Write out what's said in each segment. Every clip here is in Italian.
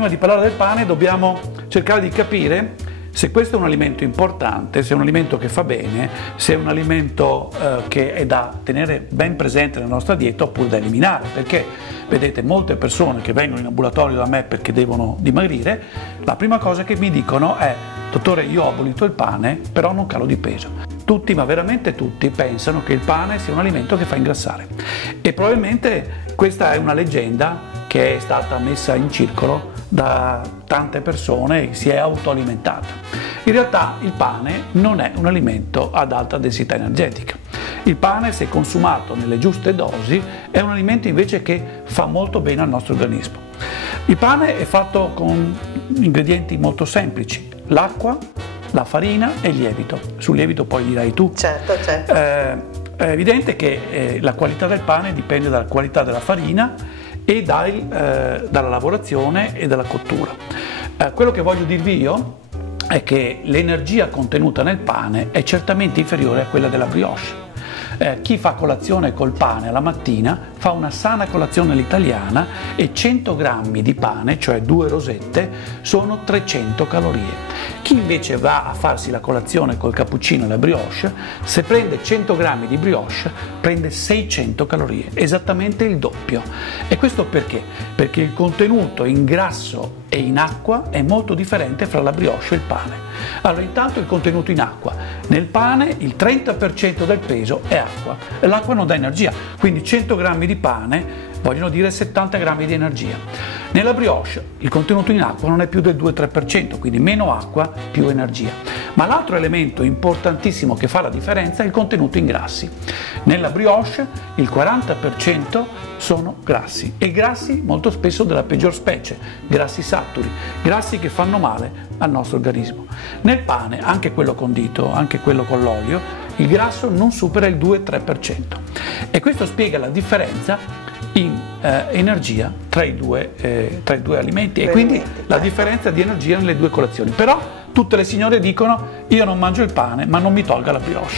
prima di parlare del pane dobbiamo cercare di capire se questo è un alimento importante, se è un alimento che fa bene, se è un alimento che è da tenere ben presente nella nostra dieta oppure da eliminare, perché vedete molte persone che vengono in ambulatorio da me perché devono dimagrire, la prima cosa che mi dicono è: dottore, io ho abolito il pane, però non calo di peso. Tutti, ma veramente tutti, pensano che il pane sia un alimento che fa ingrassare, e probabilmente questa è una leggenda che è stata messa in circolo da tante persone e si è autoalimentata. In realtà il pane non è un alimento ad alta densità energetica. Il pane, se consumato nelle giuste dosi, è un alimento invece che fa molto bene al nostro organismo. Il pane è fatto con ingredienti molto semplici: l'acqua, la farina e il lievito. Sul lievito poi dirai tu. Certo, certo. È evidente che la qualità del pane dipende dalla qualità della farina e dalla lavorazione e dalla cottura. Quello che voglio dirvi io è che l'energia contenuta nel pane è certamente inferiore a quella della brioche. Chi fa colazione col pane alla mattina fa una sana colazione all'italiana, e 100 grammi di pane, cioè 2 rosette, sono 300 calorie. Chi invece va a farsi la colazione col cappuccino e la brioche, se prende 100 grammi di brioche prende 600 calorie, esattamente il doppio. E questo perché? Perché il contenuto in grasso e in acqua è molto differente fra la brioche e il pane. Allora, intanto il contenuto in acqua. Nel pane il 30% del peso è acqua, e l'acqua non dà energia, quindi 100 grammi di pane vogliono dire 70 grammi di energia. Nella brioche il contenuto in acqua non è più del 2-3%, quindi meno acqua, più energia. Ma l'altro elemento importantissimo che fa la differenza è il contenuto in grassi. Nella brioche il 40% sono grassi, e grassi molto spesso della peggior specie, grassi saturi, grassi che fanno male al nostro organismo. Nel pane, anche quello condito, anche quello con l'olio, il grasso non supera il 2-3%, e questo spiega la differenza in energia tra i due alimenti, e quindi la differenza di energia nelle due colazioni. Però tutte le signore dicono: io non mangio il pane ma non mi tolga la brioche.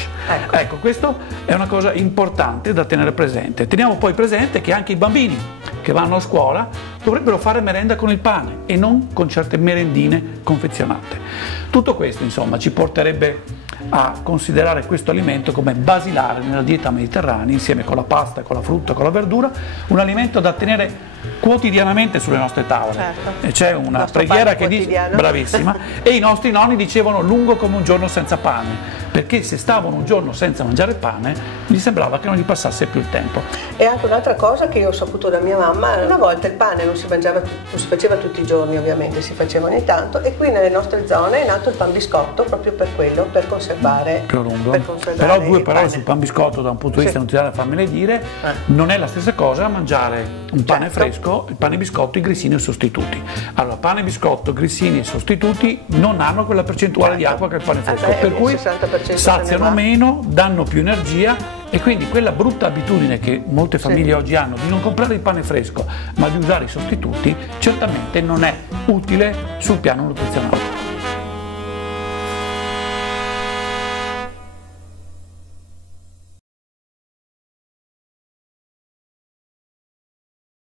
Ecco, questo è una cosa importante da tenere presente. Teniamo poi presente che anche i bambini che vanno a scuola dovrebbero fare merenda con il pane e non con certe merendine confezionate. Tutto questo, insomma, ci porterebbe a considerare questo alimento come basilare nella dieta mediterranea, insieme con la pasta, con la frutta, con la verdura, un alimento da tenere quotidianamente sulle nostre tavole. Certo. C'è una preghiera che dice, bravissima, e i nostri nonni dicevano: lungo come un giorno senza pane, perché se stavano un giorno senza mangiare pane gli sembrava che non gli passasse più il tempo. E anche un'altra cosa che io ho saputo da mia mamma: una volta il pane non si faceva tutti i giorni, ovviamente si faceva ogni tanto, e qui nelle nostre zone è nato il pan biscotto proprio per quello, per conservare. Però due parole sul pan biscotto da un punto di vista nutrizionale, fammele dire. Non è la stessa cosa mangiare un pane fresco, il pane biscotto, i grissini e sostituti. Allora, pane biscotto, grissini e sostituti non hanno quella percentuale di acqua che il pane fresco, per cui saziano meno, danno più energia, e quindi quella brutta abitudine che molte famiglie oggi hanno di non comprare il pane fresco ma di usare i sostituti certamente non è utile sul piano nutrizionale.